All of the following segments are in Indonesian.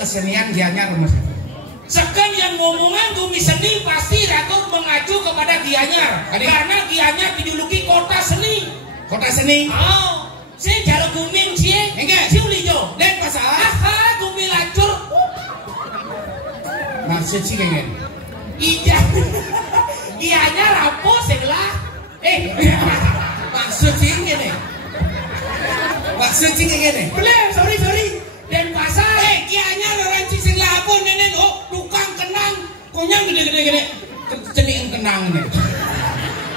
Kesenian Gianyar Mas. Sekarang yang ngomongan Gumi Seni pasti Ratu mengacu kepada Gianyar. Karena Gianyar dijuluki kota seni. Kota seni. Oh, si jaro Gumin si. Enggak, si ulijo. Dan pasal. Aha, Gumi lacur. Maksud si kengen. Iya. Gianyar apa sebelah? Maksud si ngene. Maksud si ngene. Belum, sorry. Dan pasal Gianyar orang sing lapun nenen tukang kenang konyang gede ceniin kenang nih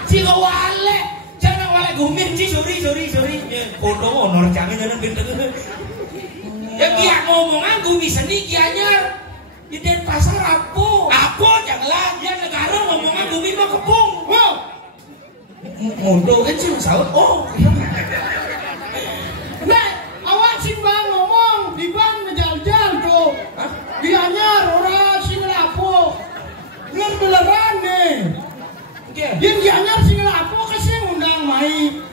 si wale jangan wale Gumin si sorry foto honor jangan bintang ya dia ngomongan Gumi Seni Gianyar di Denpasar apa janganlah dia negara ngomongan Gumi mah kepung ngondo kan sih sahut nah awak sing bang ngomong di bang ngejal-jal tuh Gianyar orang sing lapo beler-beleran nih din Gianyar sing lapo kasih undang mai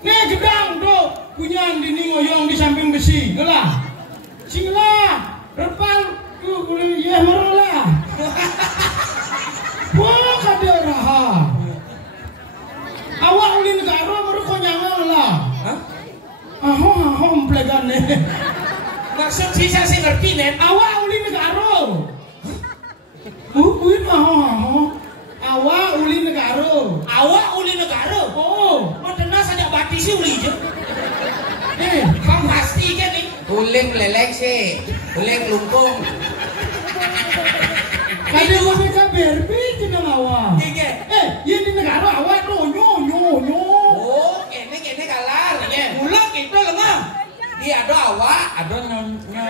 nih gedang tuh punya dinding ngoyong di samping besi gelah sing lah repal tuh boleh ya merolah wah kada raha awak ulin negara baru konyangan lah ahom plegan nih maksud sisa sih ngerti nih awak ulin negara uin awak ulin negara oh tenas ada batis sih uli je bang pasti kan nih uling lelek sih uling lumpung kada mereka berbi jenang awak ini negara awak tuh nyo oh ini kalah ulang itu lemah dia ada awak ada nyonya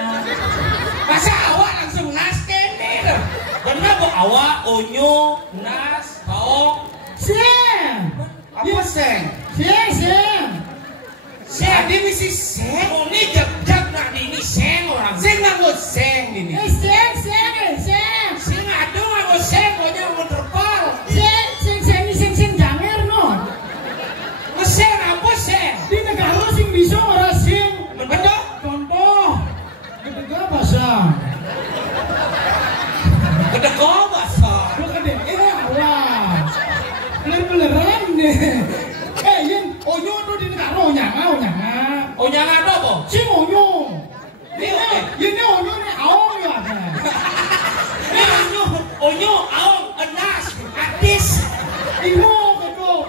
masa awak langsung nas kene bener bu awak onyo nas kaok siang apa seng? Seng. Jadi misi seng. Oh ini jep nak ini seng orang. Seng nggak seng ini. Seng. Seng aduh nggak seng, pokoknya mau terpal. Seng janger no. Seng apa seng? Di negara sing bisa ora seng. Betul? Contoh. Kedega bahasa. Kedega bahasa. Awak. Bener-beneran deh. Yen onyo tuh di negara onyanga. Onyanga apa po? Sing onyo. Ini onyo nih aong ya. Onyo, aong, enas, atis. Imo gitu.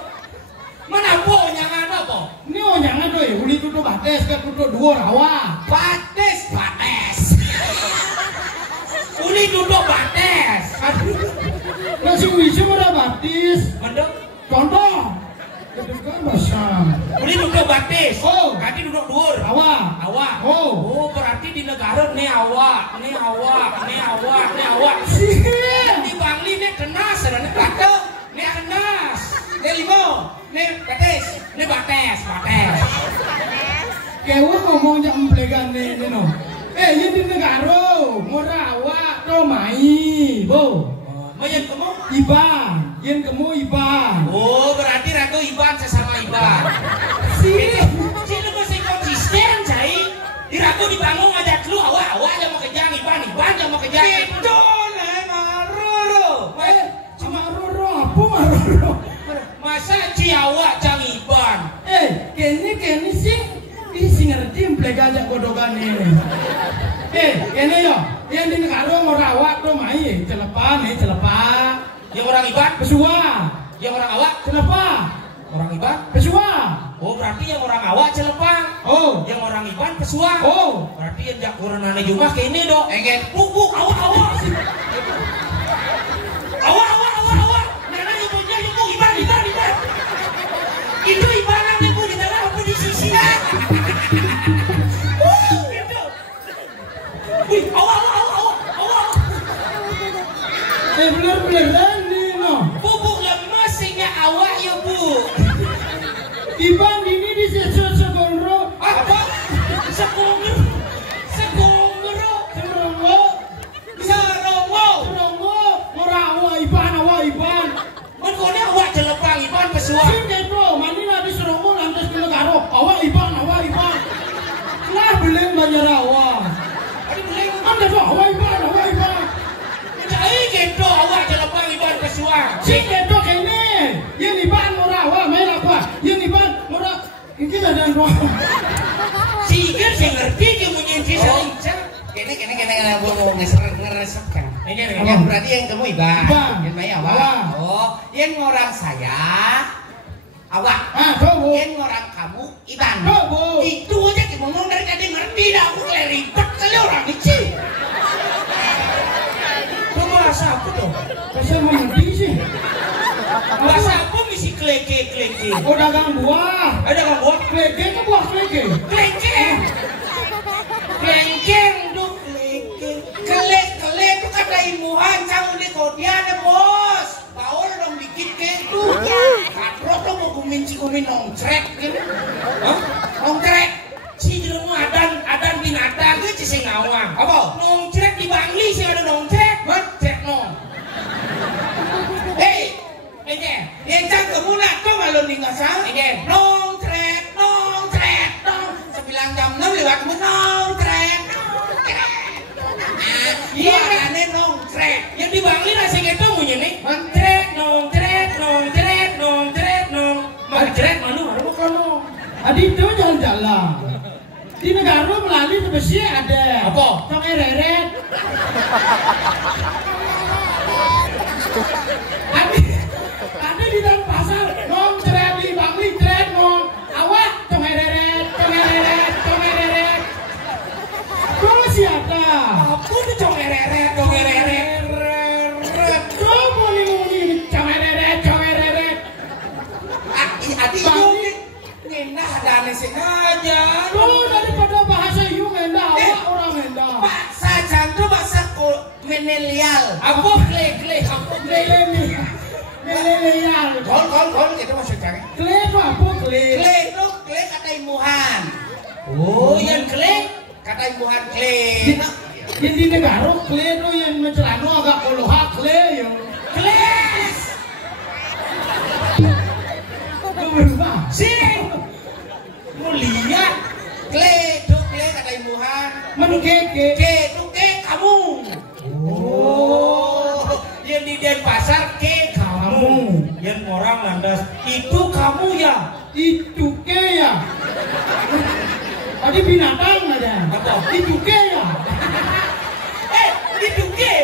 Mana po onyanga apa? Ini onyanga tuh ya, uli tuh bates kan tuh dua rawa. Bates. Uli duduk bates. Masih bisa ora batis. Mendok. Contoh. Kedega bahasa. Uli duduk batis. Oh. Kaki duduk dhuwur. Awak. Oh, berarti di negara nih awak. Di Bangli nih kenas, nih batuk, nih kenas, nih limo, nih bates. Kewa ngomong jam emplegan nih no. Yen di negara morawa to mai, bo. Mayan kamu? Yen kamu Iban. Oh, berarti ratu Iban sesama Iban. Sini masih konsisten, cai. Di ratu dibangun ngajak lu awak yang mau kejang Iban yang mau kejang. Itu maroro. Cuma roro apa maroro? Masa ciawak jang Iban? Kene sing ngerti emplegan ajak godogan ini. Kene yo, yang di negara morawa to mai, celepa. Yang orang Iban? Pesua. Yang orang awak? Celepa. Orang Iban? Pesua. Oh berarti yang orang awak celepang. Oh. Yang orang Iban pesua. Oh. Berarti yang jak koronane jumlah ke ini dong. Buk awak. Awak. Nana ibunya ibu Iban. Itu Iban yang ibu di dalam apa di sisi. Itu. Wih, awak. Bener-beneran nih no. Bubuk lemes sehingga awak ya bu. Iban ini di segoro. Apa? Serongo. Morawa Iban. Menurutnya awak jelepang Iban pesua. Sing depo, mani nabi serongo lantas ke negara. Awak Iban. Lah beleng banyak awak. Ada boleh. Anda tuh awak Iban. Cai gitu awak jelepang Iban pesua. Sing depo kene. Yang Iban morawa main apa? Yang Iban morawa. Ini ada roh. Ciger sih ngerti dia punya sering. Kene mau ngeresep kan. Yang berarti yang kamu Iban. Yang bayi awak. Oh, yang orang saya awak. Yang orang kamu Iban. Itu aja ngomong dari tadi ngerti dah. Aku ribet kali orang kecil. Itu bahasa aku tuh. Bahasa mengerti sih. Bahasa aku misi kleke. Oh dagang buah. Ada kan buat Kleke ke buah kleke. Klengkeng duk kelek itu kata imuhan kamu di kodiana bos. Baul dong dikit ke itu. Katrok lo mau kumin nongtrek kan? Nongtrek. Si jelemu adan binatang itu sing ngawang. Apa? Nongtrek di Bangli sih ada nongtrek. Cek nong. Hei, yang kamu nak tuh malu tinggal sang. Nongtrek. Sebilang jam 6 lewat nongtrek. Iya, aneh nongtrek. Yang di Bangli nasi kita punya nih. Nongtrek. Nongtrek malu bukan nong. Adi itu jalan-jalan. Di negara melalui besi ada. Apa? Pakai reret. Ada di dalam pasar. Nongtrek di Bangli trek nong. Awak pakai reret. Kalau siapa? Aku tuh congereret. Kamu nih congereret. Ati yuk ngendah dana sengaja. Tuh daripada bahasa yu ngendah, awak orang ngendah. Bahasa jantung bahasa menelial. Apa klek. Milenial. Lelean. Kol gitu maksudnya. Kle itu apa kle? Kle kata imbuhan. Oh, yang kle kata imbuhan kle. Yang di negara kle itu yang mencelano agak koloha kle yang kles. berubah. Sih. Mau lihat Kle kata imbuhan. Menukeke. Ke kamu. Oh, yang di Denpasar ke kamu, yang orang landas itu kamu ya, Itu ke ya. Tadi binatang ada. Apa? Itu ke ya. itu ke,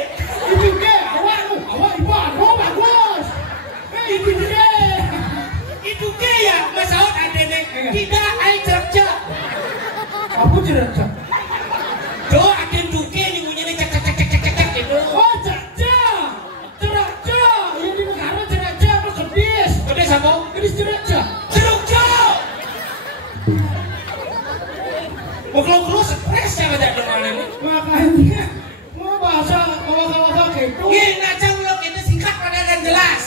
Itu ke. Awak iban. Oh bagus. Itu ke. itu ke ya, Mas Aud ada nih, tidak air cerca, Apa cerita? do ada duke nih bunyinya cek gitu, Oh cerita. Cerita. Yang di negara cerita apa kedis? pedes apa? Kedis cerita. Cerca, Kalau stres ya ada dengan ini. Makanya mau bahasa awak-awak gitu. Ini nacang lo kita singkat pada dan jelas.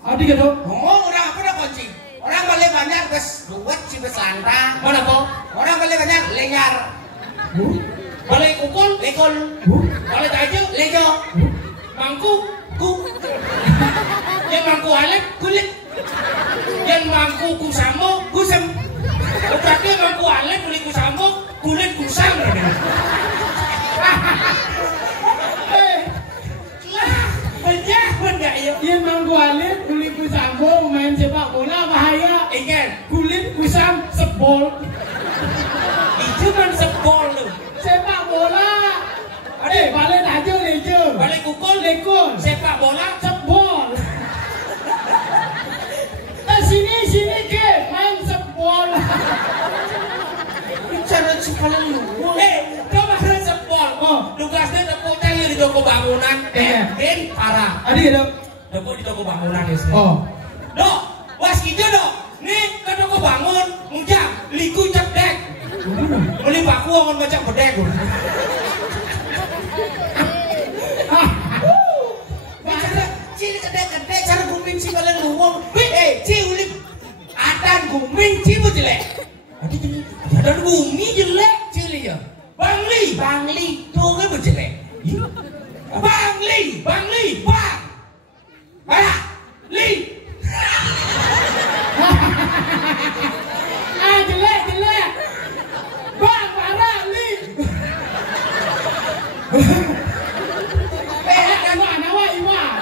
Adi gitu. Oh, orang apa dah kunci? Orang balik banyak bes duit si bes lantang. Mana po? Orang balik banyak lenyar. Balik ukul, Lekol. balik aja, Lejo. mangku, yang mangku alek, kulit, yang mangku kusamo, kusem. Berarti mangku alek, kulit kusamo, kulit kusam. Banyak ya. Yang manggualit kulit kusambol main sepak bola bahaya. Ingat, Kulit kusam sebol. itu kan sebol lu. Sepak bola. Balik aja leje. Balik ukul, Lekol. sepak bola, Sebol. Sini ke main sebol. bicara sekali lu. Coba keren sebol. Oh. Tugasnya tepuk tangan di toko bangunan. Den parah. Adi gitu. Tepuk di toko bangunan ya. Oh. Dok, was kita dok. Nih ke toko bangun, mujak, liku cedek. Beli paku aman baca bedek. Bicara cili kedek cara guming si kalian luwung. Ci ulik atan guming ci jelek. Ada bumi jelek. Cili ya. Bangli, Tuh kan berjelek. Bang. Mana? Li. Jelek. Bang, parah, Li. Nawa, Iwan.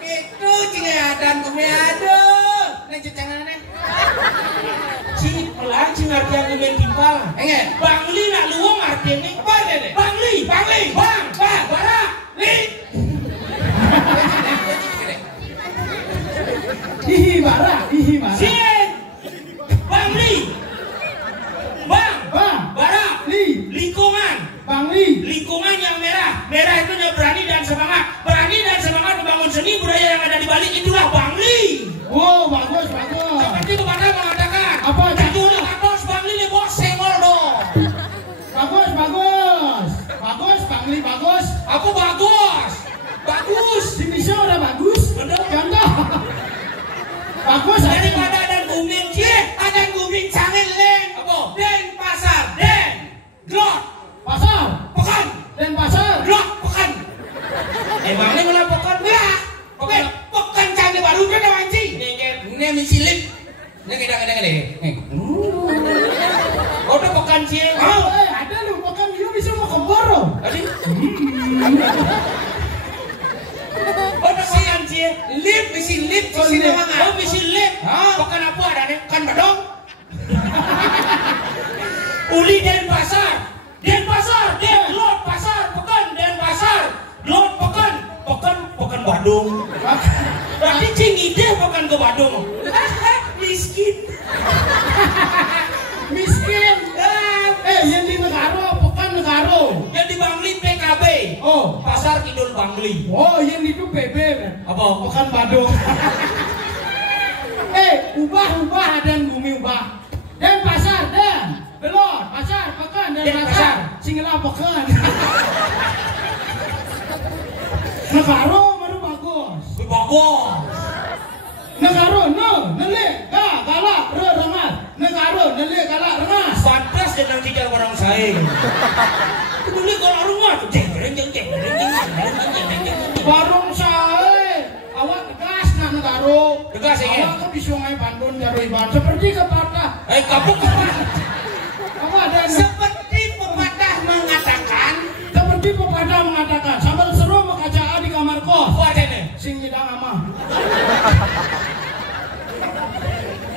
Itu cili atan guming aduh. Lanjut jangan aneh. Ci pelan ci ngartian kumen timpal. Enggak. Bangli nak luwung artinya apa deh? Bangli. Bang, bara, li. Hihi marah. Sien. Bangli. Bang, bara, lingkungan. Bangli. Lingkungan yang merah. Merah itu berani dan semangat. Berani dan semangat membangun seni budaya yang ada di Bali, itulah Bangli. Oh, bagus. Seperti kepada mengatakan. Apa? Judul katos Bangli le bos sengol dong. Bagus, Bangli bagus. Aku bagus. Indonesia udah bagus. Bener. Contoh. Bagus. Daripada ada guming cie, ada guming cangen len. Apa? Denpasar, glot, Pasar. pekan, Denpasar. glot, pekan. Emangnya malah pekan merah. Pekan cangen baru kan ada wanci. Ini misilip. Ini kita deh. Udah pekan cie. Ada lu makan dia bisa mau kembar loh. Tadi. Udah pekan cie. Lip misilip di sini lip. mana? Oh misi lip. Pekan apa ada nih? Kan badong. Uli Denpasar, glot pasar, pekan Denpasar, glot pekan Badung. Berarti cingide pekan ke Badung. Miskin. Yang di negara bukan negara. Yang di Bangli PKB. Oh, Pasar Kidul Bangli. yang itu PB kan? Apa? Bukan Badung. Ubah dan bumi ubah. Dan pasar belot, pasar pekan dan Dan pasar. pasar. Singela pekan. Negara baru bagus. Bagus. Negaro no nele galak rengas. Negaro nele galak rengas. Pantas jenang cicar barang saya. Peduli galak rengas. Jeng. Barong saya. Awak tegas nak negaro. Tegas ya. Awak di Sungai Bandung Jaruiban seperti kepatah. Kamu kemana? Awak ada Seperti pepatah mengatakan. seperti pepatah mengatakan sambal seru mengkaca di kamar kos. Ada nih. Sing nyidang amah.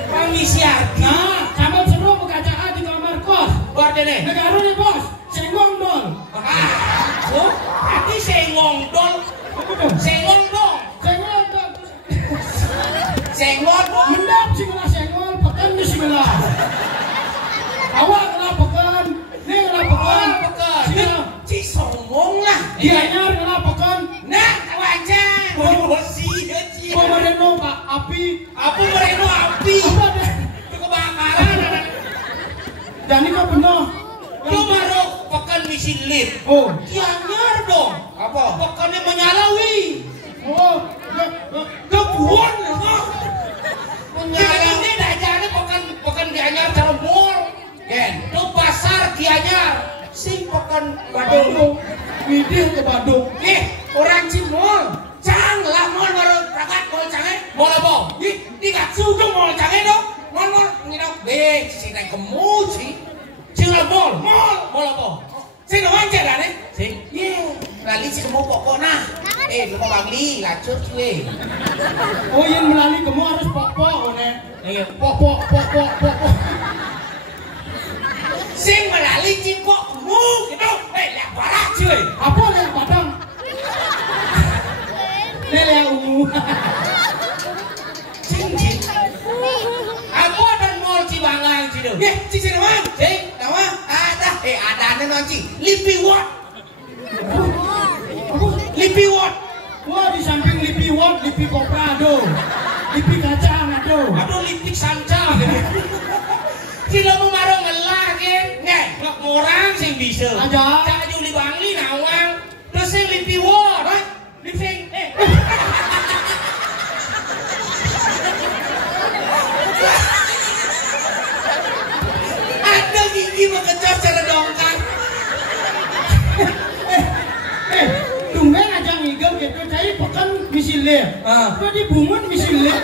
Pangisi arti. Nah, sambal seru mengkaca di kamar kos. Ada nih. Negaro nih bos. Senggong dol. Oh, hati sengong dol. Sengong dong. Senggong dol. Sengong dong. Mendap sing lah senggol pekan di sing lah. Awak kena pekan. Ni kena pekan. Pekan. Ci sombong lah. Dia nyar kena pekan. Nah, wajar. Kau mereno pak api. Apa mereno api? Apa deh? Itu kebakaran. Dan ini kau penuh. Lu baru pekan misi lip. Oh. Kianyar dong. Apa? Pekannya menyalawi. Oh. Kebuan. Menyalawi dajane pekan Kianyar cara mall. Ken, itu pasar Kianyar. Sing pekan Badung. Widih ke Badung. Orang Cimol. Cang lah mall baru rakat mall cange. Mall apa? Di gatsu dong mall cange dong. Mall ni dong. Si naik kemuci. Cila mall apa? Sing wajar lah nih. Sing. Lali si kamu pokoknya. Lu mau bangli, lacur cuy. Oh yang melalui kamu harus pokok ne. Pokok. Sing melalui cipok kamu gitu. Lihat barak cuy. Apa yang padang? Lele ungu. Cing. Apa dan mall Cibangang cido? Cing nawan. Sing nawan. Ada nonci. Lipi Wat. Wah di samping Lipi Wat, Lipi Koprado, Lipi kacang aduh. Aduh lipik sanca. Sila mo marong ngelah kan? Ngak orang sing bisa. Aja. Cak juli bangli nawang. Terus sing Lipi Wat. Lipsing. Ada gigi mengejar cara dongkang. Tunggu aja ngigel gitu, saya pekan misilnya. Kau di bungun misilnya.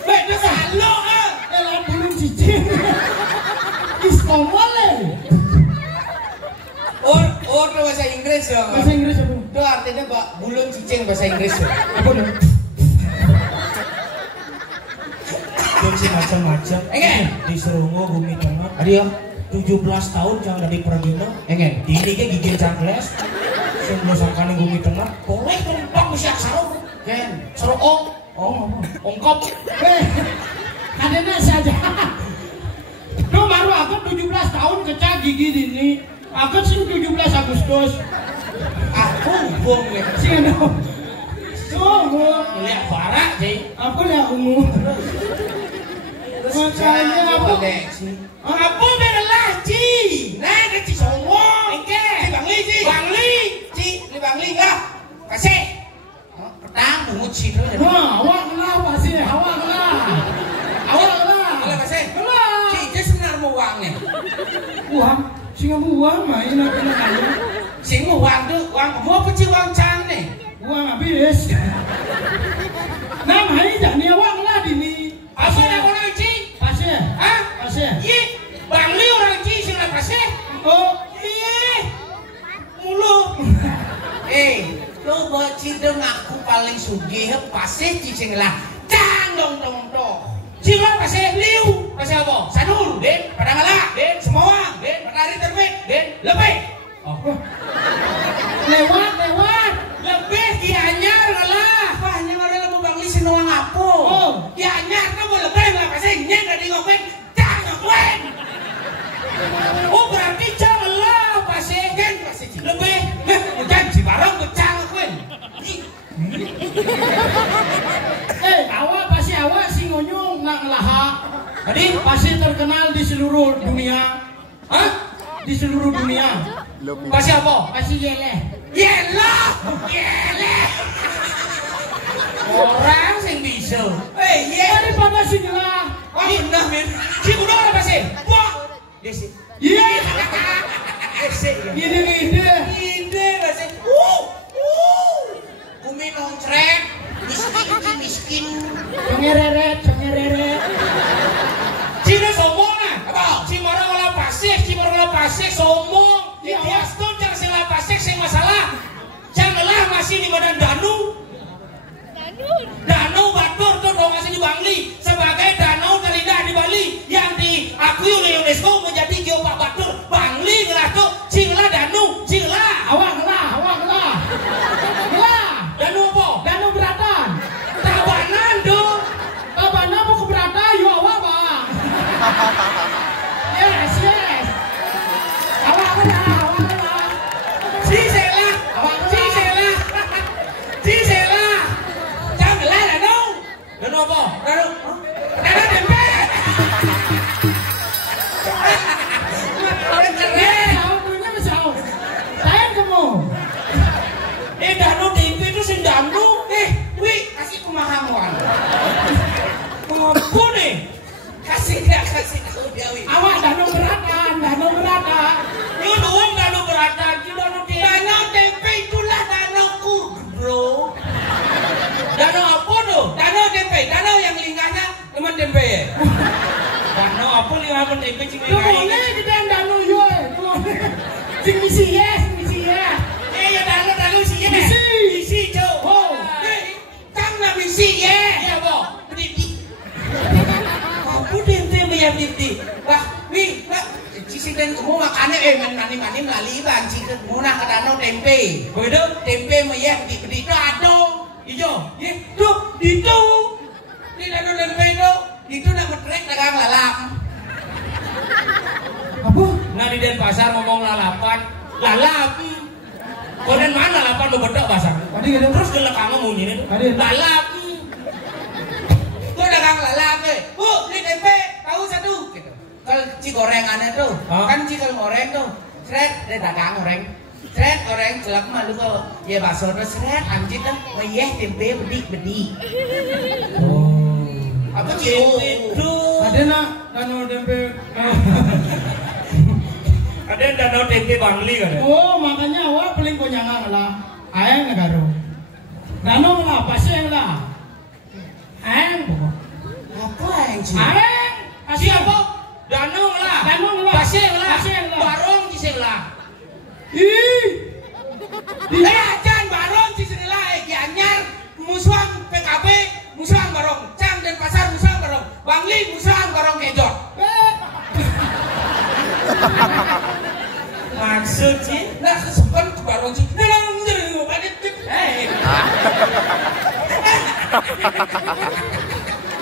Itu salo Elah belum cicing. Iskomol le. Oh, itu bahasa Inggris ya. Bahasa Inggris apa? Itu artinya bulun cicing bahasa Inggris ya. Apa dong? Yang si macam-macam. Diserungo bumi tengah. Adio. 17 tahun jangan dari pergina. Engen. Ini ke gigi cangkles. Sebelum sangkane bumi tengah. Boleh tumpang musyak sarung. Ken. Sarung. Ongkop. Kadena saja. Lu baru aku 17 tahun kecak gigi dini. Aku sih 17 Agustus. Aku bong ya. Sih dong. Lihat barak sih. Aku lihat ungu. Makanya apa? Apa benelah Ci? Nah, ke Ci Songong. Engke. Ci Bangli. Ci Bangli enggak? Kasih. Petang bungut Ci itu. Wah, awak kenapa sih? Awak kenapa? Boleh kasih. Ci, dia sebenarnya mau uangnya. Uang? Sing uang main apa aja? Sing mau uang tuh, uang kamu apa Ci uang can nih? Uang habis. Nah, main jangan awak lah dini. Apa yang orang Ci? Pasir. Hah? Pasir. Iya, Bangli orang Ci sila kasih. Oh, Iya. Mulu. Coba cideng aku paling sugih pasih cicing lah. Cang dong. Sila kasih liu. Kasih apa? Sanul, Den, Padangala, Den, Semawang, Den, Matahari Terbit, Den, lebih. lewat. Lebih Kianyar lah. Wah, ini orang mau Bangli sinuang apa? Oh. Kianyar kamu lebih lah kasih nyeng dari ngopin. Jangan kuen. Oh, berarti jangan lah pasih kan pasih lebih. Janji barang kecang kuen. Awak si ngonyong nak ngelahak. Tadi Pasir terkenal di seluruh dunia. hah? Di seluruh dunia. Pasih apa? Pasir Yeleh. Yelah. Orang sing bisa. Iya daripada sing lah. Oh bener men. Si kudu apa sih? Wah. Dia sih. Iya. Ide masih. Kumi nongcrek. Miskin. Cengereret. Cina sombong nah. Apa? Cimara olah pasik sombong. Di Aston jangan sila pasik sing masalah. Janganlah masih di badan Danau Batur tuh dong masih di Bangli sebagai danau terindah di Bali yang diakui oleh UNESCO menjadi geopark Batur. Bangli ngelah tuh Cingla Danau, Cingla. Awak ngelah. Danau apa? Danau Beratan. Tabanan dong. Tabanan mau keberatan, yo awak bang. Yes. Awak ngelah. Si Sela. Janganlah Danau. Danau apa? Danau tempe. Danau tempe itu sing danau. Wih, kasih pemahaman. Apa nih? Kasih tahu dia wih. Awak danau beratan. Lu doang danau beratan, danau tempe itulah danauku, bro. Danau apa tuh? Danau tempe, danau yang lingkahnya teman tempe. Danau apa lingkah tempe cing lingkah? Ini kita danau yo. Sing misi ya. Ya danau sih ya. Misi cok. Oh. Kang na misi ya. Ya bo. Berdiri. Apa tempe ya berdiri? Wah, nih, cisi dan kamu makannya mani melalui banci ke munah ke danau tempe. Begitu tempe meyah di danau. Ijo, itu di danau tempe itu nak metrek dagang lalap. Apa? Nah di Denpasar ngomong lalap. Kau dan mana lalapan lo bedok basah? Terus gelek kamu munyi itu. Lalap. Kau dagang lalap deh. Beli tempe, tahu satu. Kalau cigorengannya tuh, kan cikal goreng tuh. Seret, dia dagang goreng. Seret goreng celak malu kok. Ya bakso tuh seret anjir dah. Meyeh tempe bedi. Apa itu? Ada nak danau tempe. Ada danau tempe Bangli kan? Oh, makanya awak paling konyangan lah. Ayang negaro. Danau lah, pasir lah. Ayang pokok. Apa yang sih? Ayang. Siapa? Danau lah. Pasir lah. Barong ciseng lah. Jangan barong ciseng lah. Gianyar musuhan PKB, musuhan barong. Cang Denpasar musuhan barong. Bangli musuhan barong kejot. Maksud sih, nah sesukan ke barong sih.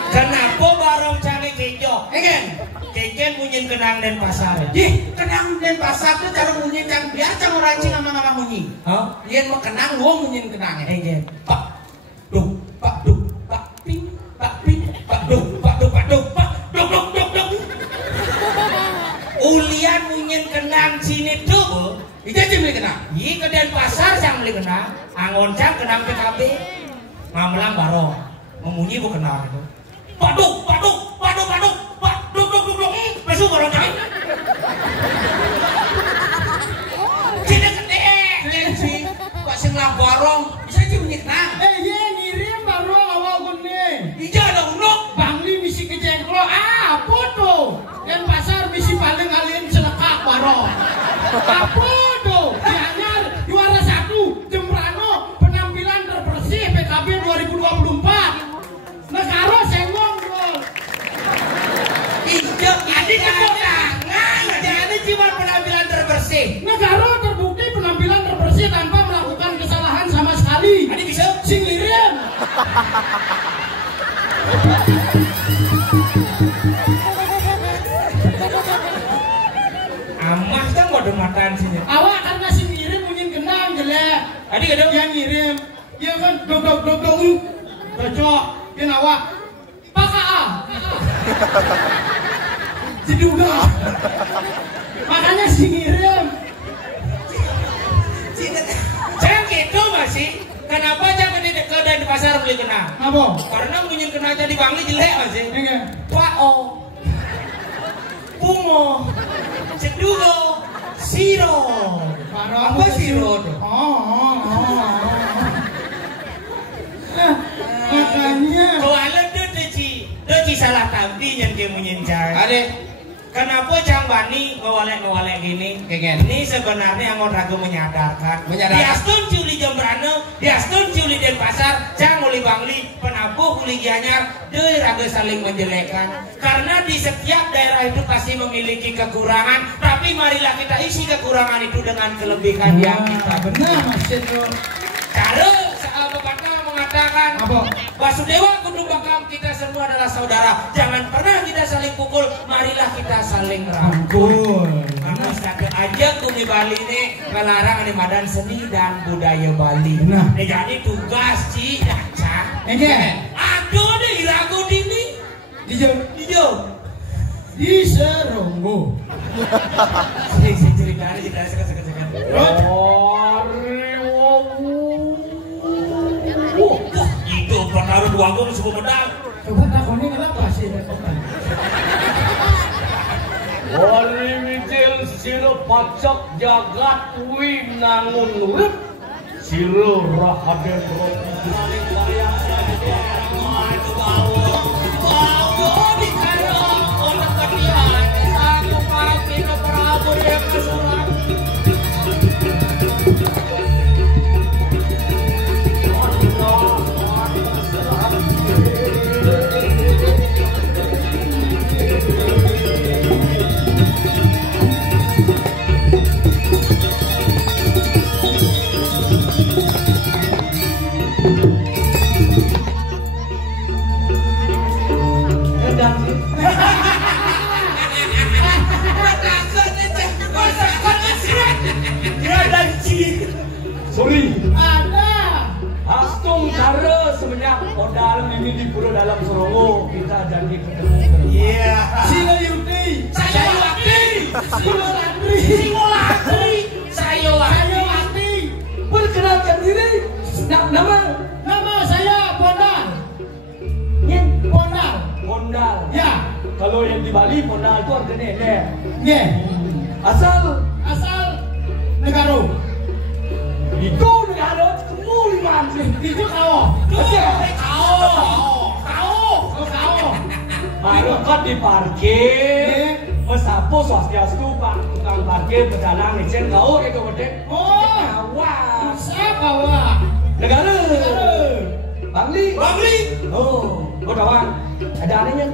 Kenapa barong cari kejo? Keken munyin kenang Denpasar. Kenang Denpasar tuh cara munyin yang biasa orang cing sama munyi. Yen mau kenang, gua munyin kenang. Pak duh, pak ping, pak duh. Ulian munyin kenang sini tuh, itu aja beli kenang. Ke Denpasar sang beli kenang, angon cang kenang PKB, ngamelang barong, memunyi bu kenang itu. Pak duh, besok barong cang. Cina gede, sih, pak senglah barong, bisa aja munyi kenang. Iya ngirim barong awal kuning. Ija ada unuk. Bangli misi kejengklo, apa tuh? Denpasar misi paling alim selekak barong. Apa tuh? Gianyar juara 1 Jembrano penampilan terbersih PKB 2024. Negara sengong bro. Ija adik kepotangan. Jadi cuma penampilan terbersih. Negara terbukti penampilan terbersih tanpa melakukan kesalahan sama sekali. Adik bisa sing ngirim. Amah kan bodoh mataan sini. Awak karena si ngirim mungkin kenang jelek. Adik ada yang ngirim. Dia kan dok. Cocok. Dia awak. Pakah. Diduga. Makanya si ngirim. Jangan gitu masih. Kenapa jangan ke ke Denpasar beli kena. Apa? Karena bunyi kena jadi Bangli jelek masih. Iya. Pao, Pungo, Cedugo, Siro. Apa Siro? Makanya. Kau alam Deci salah tampi yang kamu nyencang. Ade, kenapa Cang Bani ngewalek gini? Ini sebenarnya angon ragu menyadarkan. Diastun culi Jembrana, diastun culi Denpasar, Cang uli Bangli, penabuh uli Gianyar, dia ragu saling menjelekkan. Karena di setiap daerah itu pasti memiliki kekurangan, tapi marilah kita isi kekurangan itu dengan kelebihan yang kita. Benar Mas Cendro. Cara pepatah mengatakan Basudewa kudu bakam, kita semua adalah saudara. Jangan pernah kita saling pukul, marilah kita saling rangkul. Karena satu aja kumi Bali ini melarang di Madan Seni dan Budaya Bali. Nah, jadi tugas Ci Daca. Aduh deh ragu dini. Dijo. Di Seronggo. Saya cerita sekat. Itu penaruh dua gol suku medang. Coba takonnya kenapa sih rekotan? Wali Wijil siro pacak jagat winangun urip siro rahaden ropi saling karya Sorry. Ada. Astung cara semenjak modal ini di Pulau Dalam Serongo kita janji ketemu. Iya. Sila Yudi. Saya Wati. Sila Landri. Saya Wati. Perkenalkan diri. Nama saya Bondal. Bondal. Ya. Kalau yang di Bali Bondal itu artinya ini. Nge. Asal Negara. itu negara ketemu liman. Itu kau. Baru kan di parkir. Pesapu swastiastu Pak tukang parkir pedalang ngecen kau itu gede. Oh. Kawan. Siapa wah? Negara. Bangli. Oh, kawan. Ada anehnya.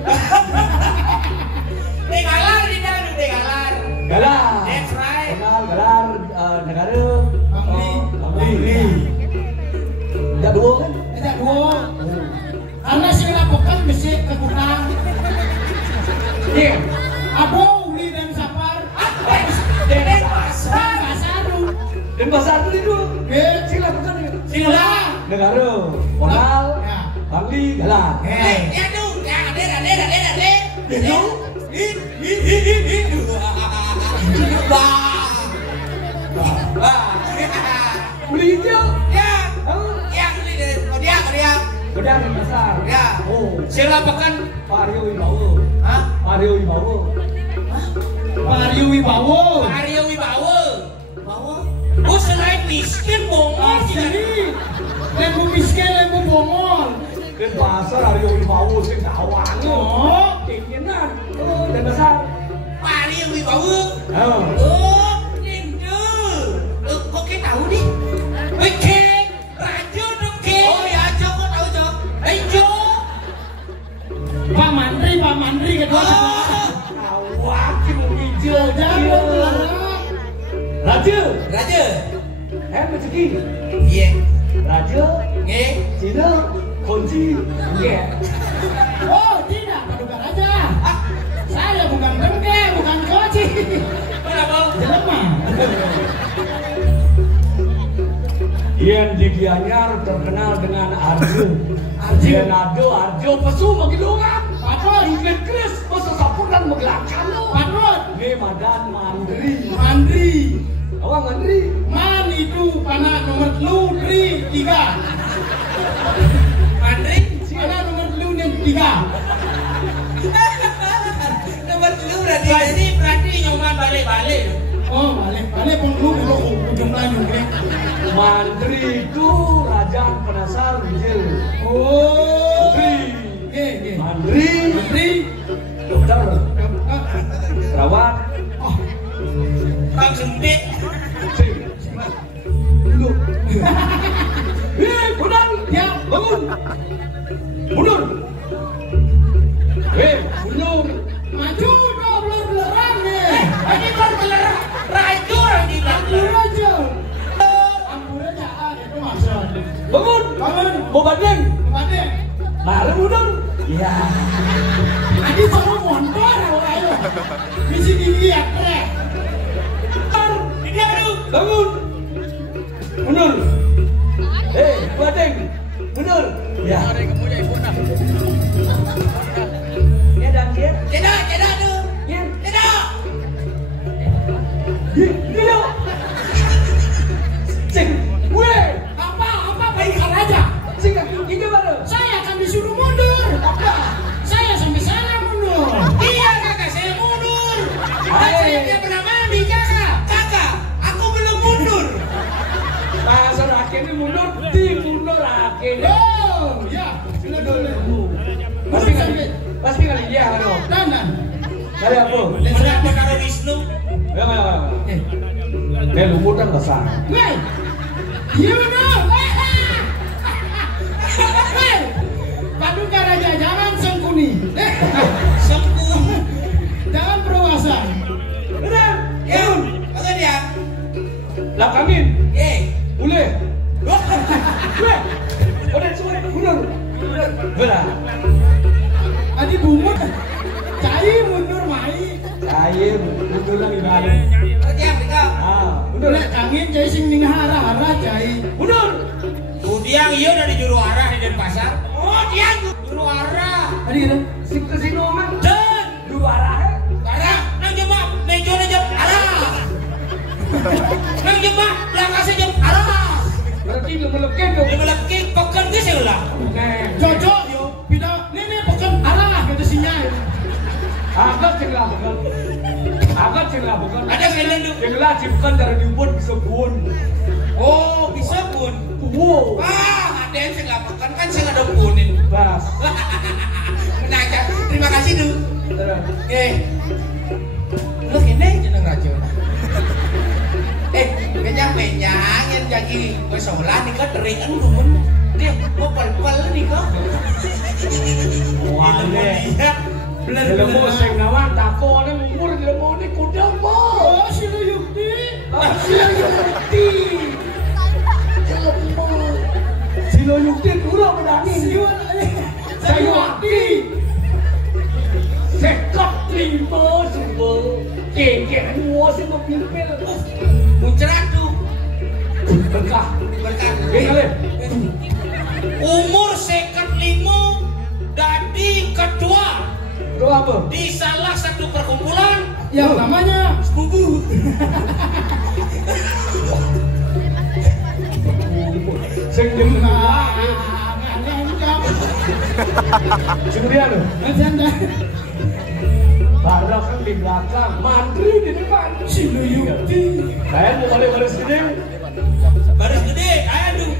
Degalar. Galar. That's right. Kenal galar negara. Bangli. Tidak dua kan? Tidak dua. Karena si lapokan mesti kekurangan. Iya. Abo uli dan sapar. Denpasar itu itu. Sila bukan ya? Sila. Negara. Modal. Ya. Bangli. Galar. Beli hijau. Benar besar. Ya. Oh. Sila pekan. Aryo Wibowo. Aryo Wibowo. Oh, selain miskin bongol Sini. Lembu miskin, lembu bongol. Ke pasar Aryo Wibowo sing kawan. Oh. Keinginan. Oh, dan besar. Aryo Wibowo. Oh. Oh, Lindu. Kok kita tahu nih? Oke, Rajo dong ke. Oh ya, Joko tahu Jok. Jo. Pak Mandri kedua. Awak mau hijau Jangan. Raja. Rezeki. Iya. Raja. Nge. Cina. Kunci. Nge. Oh, tidak, paduka raja. Saya bukan bengke, bukan kunci. Kenapa? Jelema. Yen di Gianyar terkenal dengan Arjo. Yen Arjo pesu magilungan. Patut. Ingat Kris pesu sapuran maglakan lo. Patut. Nge Madan Mandri. Man itu panah nomor lu 3. 3. Nomor 2 berarti nyoman balik-balik. Oh, balik pun lu jumlah nyungkring. Mantri itu raja penasar Wijil. Oh, Mantri, dokter, perawat, Langsung dek. dulu. Mundur, ya bangun, mundur. Mundur. maju dong beler-beleran nih. Ini kan beler rajur di Ampun belakang. aja. Ampun aja, itu maksud. Bangun, mau banding. Pade, Mari mundur. Ya. adi sama motor ayo. Misi dilihat rek. Ini aduh. Bangun. Mundur. Banding. Mundur. Ya. Ya dan dia. Cedak tuh. Ya. Cedak. Dia. Cing. Weh. Apa baikkan aja. Cing. Ini baru. Saya akan disuruh mundur. Saya sampai sana mundur. Iya kakak, saya mundur. Saya tidak pernah mandi kakak. Kakak, aku belum mundur. Pasar akhirnya mundur. Mundur akhirnya. Oh, ya, sudah dulu. Pasti kali dia kan. Dan. Kali apa? Kenapa karo Wisnu? Ya. Lumut kan basah. Weh, iya benar. Paduka Raja jangan sengkuni. Sempun. Jangan perwasan. Benar. Ya, apa dia? Lakamin. Boleh. Wah. Weh. Udah semua mundur. Belah. Adi bumut. Cai mundur mai. Saya mundur lagi balik. Kerja mereka. Mundur lek angin cai sing ning hara-hara cai. Mundur. Kemudian iya dari juru arah di Denpasar. Oh, dia juru arah. Adi gitu. Si kesini man. Dan Dua arah. arah nang jemaah meja jam arah. Nang jemaah belakang jam arah. Berarti melekeh dong. Dia melekik pekan ke sebelah. Cocok yo. Pida ini bukan arah kata sinyal. Agak cenglah bukan. Ada kalian tuh. Yang lagi bukan dari diubun bisa bun. Oh, bisa pun. Wow. Ada yang saya lakukan kan saya nggak ada punin. Bas. Menanya, terima kasih tuh. Lu kene jeneng racun. Penyang yang jadi pesolan nih kan terikan temen. Dia mau pel nih kok. Wah, Bener mau sing nawang tako ne umur lemo ne kuda mo. Oh, sila yukti. Silo yukti pura medani. Saya wakti. Sekot lima sumber. Kengkeng mua sing pimpil. Muncrat tuh. Berkah. Berkah. Umur 55 dadi kedua. Doa apa? Di salah satu perkumpulan Yang namanya sepupu. Sing kemudian Barak kan di belakang, mantri di depan. Sila yukti. Saya mau balik baris gede. Baris gede, aduh.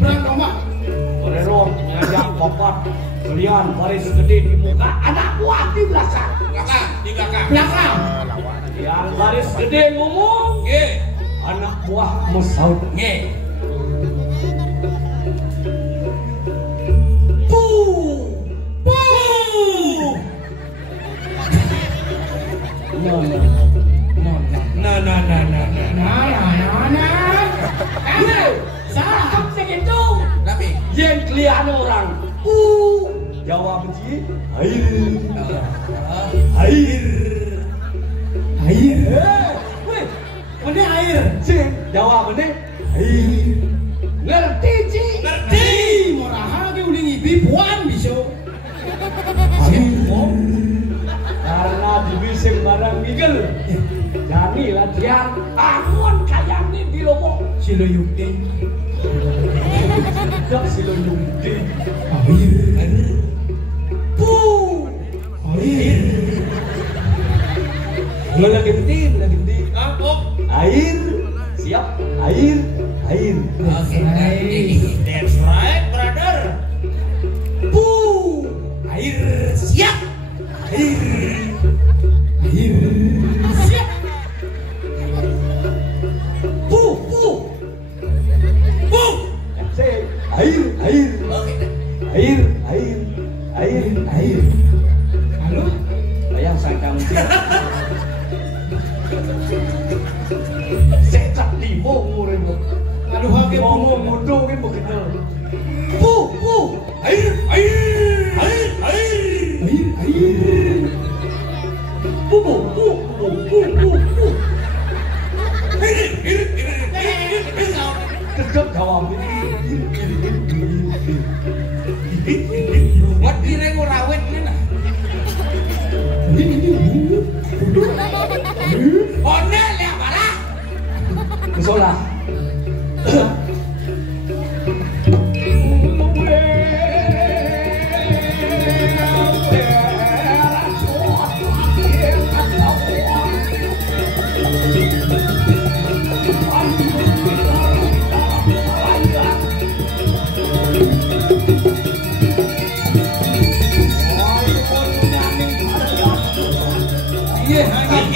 Berang omak. Bererok, ngajak kopat. Kalian baris gede di muka, anak buah di belakang. Di belakang. Belakang. Yang baris gede ngomong, anak buah Musaud. Salah segitu. Tapi Yang kelihatan orang. Jawab benci. Air. Weh, Ini air. Cing, jawab ini. Air. Ngerti, Cing? ngerti. Moraha ke uling ibi puan bisa. Karena dibising barang migel. Jadi latihan amun kayaknya di lomok. Sila yukti. Tidak silo yungti. Air. Bu. Mulai genti. Oh. Air. Siap. Air. Oke, that's right, brother. Air siap. Air siap. Air. Oke. Air. Halo? Ayam sangkang. Sekat limo umurmu. Aduh, hake Ngomong mundur kan begitu. Air. Tetap jawab ini. Buat kira mau rawit nih nah. Onel ya parah. Kesolah.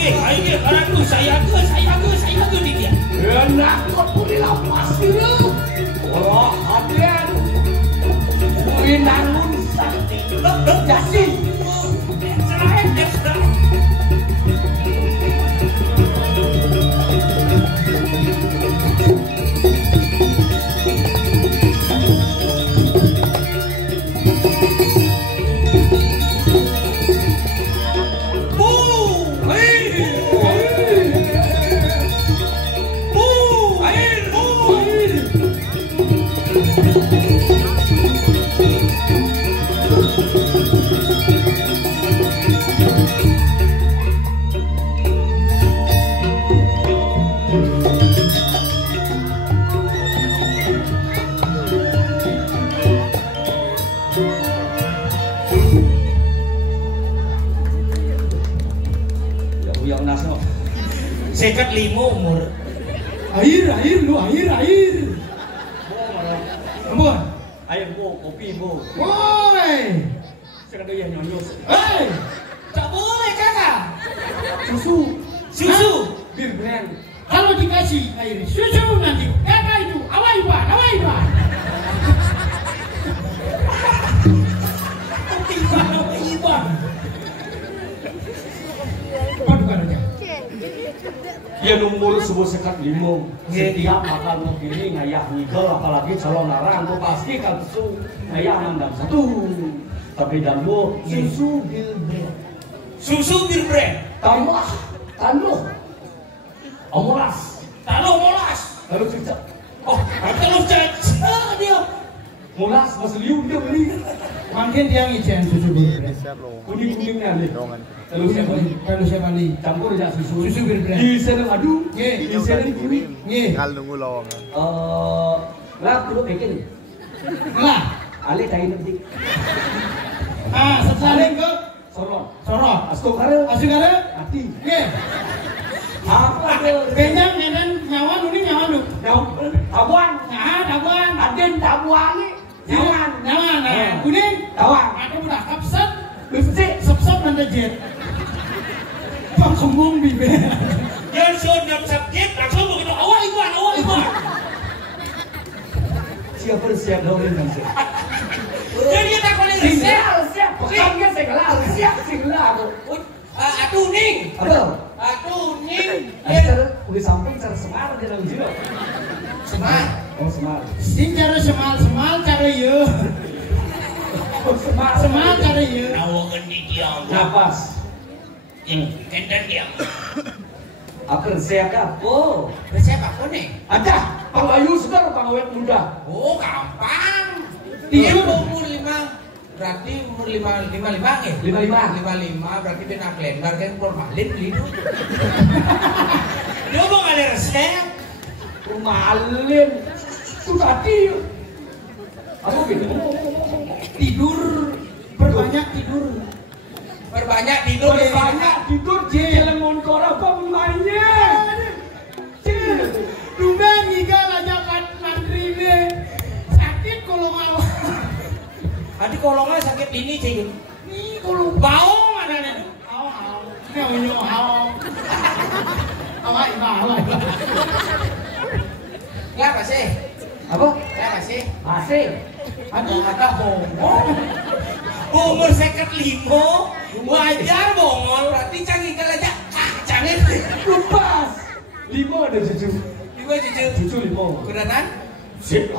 Ayo, barangku saya ke dia. Enak kok puri lapas dulu. Oh, hadian. Winangun sakti. Yasin. That's right. Sekat limo umur. Air. Ampun. Ayo bu, kopi bu. Woi. Sekarang yang nyonyos. Hei. Tak boleh kakak. Susu. Bir brand. Kalau dikasih air susu nanti kakak itu awai ban. Dia nomor sebuah sekat limo. Setiap makan begini ngayah nigel, apalagi calon narang tuh pasti kan susu ngayah 6 dan 1. Tapi dan bu Susu bir brand. Tanuh. Omolas. Lalu cicak. Oh, kalau caca dia. Molas masih liu dia beli. Mungkin dia ngijen susu bir. Kuning-kuningnya nih. Kalau siapa nih? Campur aja susu. Susu bir. Di sana madu. Nggih. Di sana kuning. Nggih. Kalau nunggu lawang. Lah perlu bikin. Lah. Ale kain nanti. Sesaling ke Sorot. Asukare. Hati. Nggih. Apa tuh? Kenyang nenen nyawa lu. Tabuan. Dabuan. Aden tabuan nih. Nyaman. Kuning. Tabuan. Ada udah kapset. Lipstick. Sep nanti Pak kembung bibe. Yang sudah sakit, langsung begitu awal ibuan. Siap dong ini. Jadi kita boleh Siap. Pokoknya siap. Aduh ning. Apa? Aduh ning. Ada udah samping cara semar di dalam jiwa. Semar. Oh semar. Sing cara semal cara ye. Semal cara ye. nawakan di dia. Napas. Kendan dia. Apa resep apa? Resep apa nih? Ada. Pengayu segar pengawet muda. Oh gampang. Dia umur 5. Berarti umur 55 ya? 55 berarti dia nak lendar kan formalin lidu. Dia mau ada resep. Formalin. Itu tadi. Aku gitu. Tidur. Berbanyak tidur. Perbanyak tidur. Perbanyak tidur jalan monkor apa mainnya. Dumen ngigal aja kan mantri ini. Sakit kolong awak. Adi kolongnya sakit ini sih. Nih kolong Bau mana nih? Nyo awak ibalah. Ya masih. Apa? Ya masih. Masih. Aduh kata bongol. Umur 55 wajar bongol. Berarti canggih kali aja kacangin. Lupas. 5 ada cucu. Juga jujur. Cucu 5. Kedanan? Sip.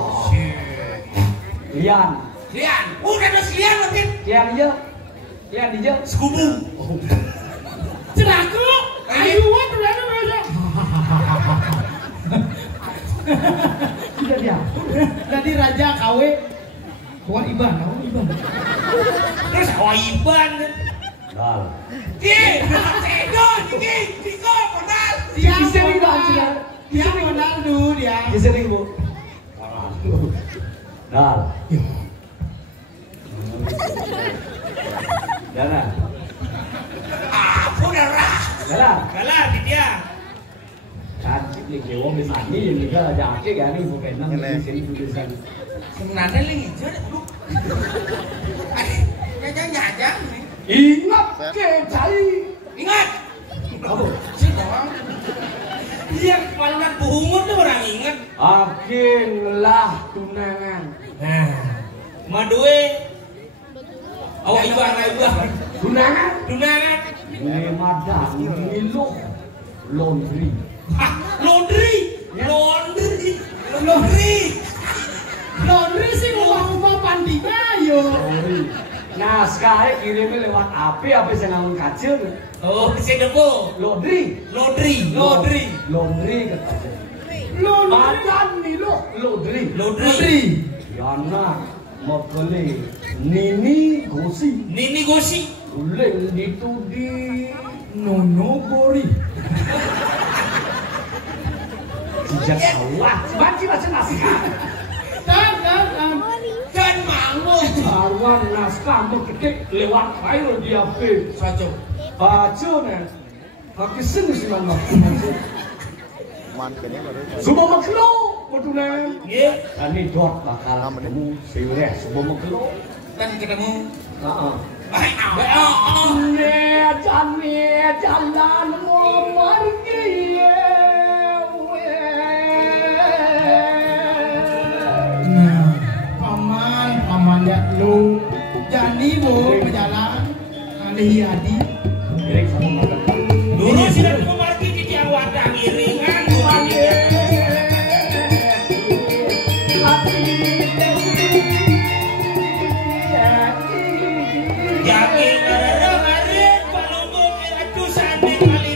Lian. Lian. Udah ada lian mungkin. Lian aja. Lian aja. Sekubu. Ceraku. Ayuan udah ada. Tidak dia. Jadi raja KW kawan Iban, Terus Iban. Dal. Cedon, Diko, modal. Dia Bisa modal. Iban dia. Dia modal dulu dia. Bisa nih bu. Dal. Dana. Apa darah? Dala. Kalah di dia. Cantik nih kewo misalnya yang juga jake gani bukan nang di sini tulisan. Sebenarnya lagi hijau deh. Nyajang. Ingat ke cai. Ingat. Apa? Si doang. Iya, kepala bungut tuh orang ingat. Akin lah tunangan. Nah, madue. Awak Iban. Tunangan? Tunangan. Madan miluh laundry. Hah, laundry Laundry sih rumah pandi bayo. Laundry. Nah sekarang kirimnya lewat apa sih ngomong kacil? Oh, si depo. Laundry kata saya. Madan miluh laundry. Yana makale Nini Gosi. Uleng ditudi Nono Gori. sejak salah banci baca naskah Dan mango. sarwan naskah mengetik lewat file di HP Sajo. baca nih pakai sih nama semua makhluk betulan ini dot bakal ketemu sebelah semua makhluk Dan ketemu. jalan ngomong paman ya lu jadi bu berjalan Aliyadi Dulu sudah kembali di tiang wadah iringan. Yakin ada hari palunggu kira tuh sampai kali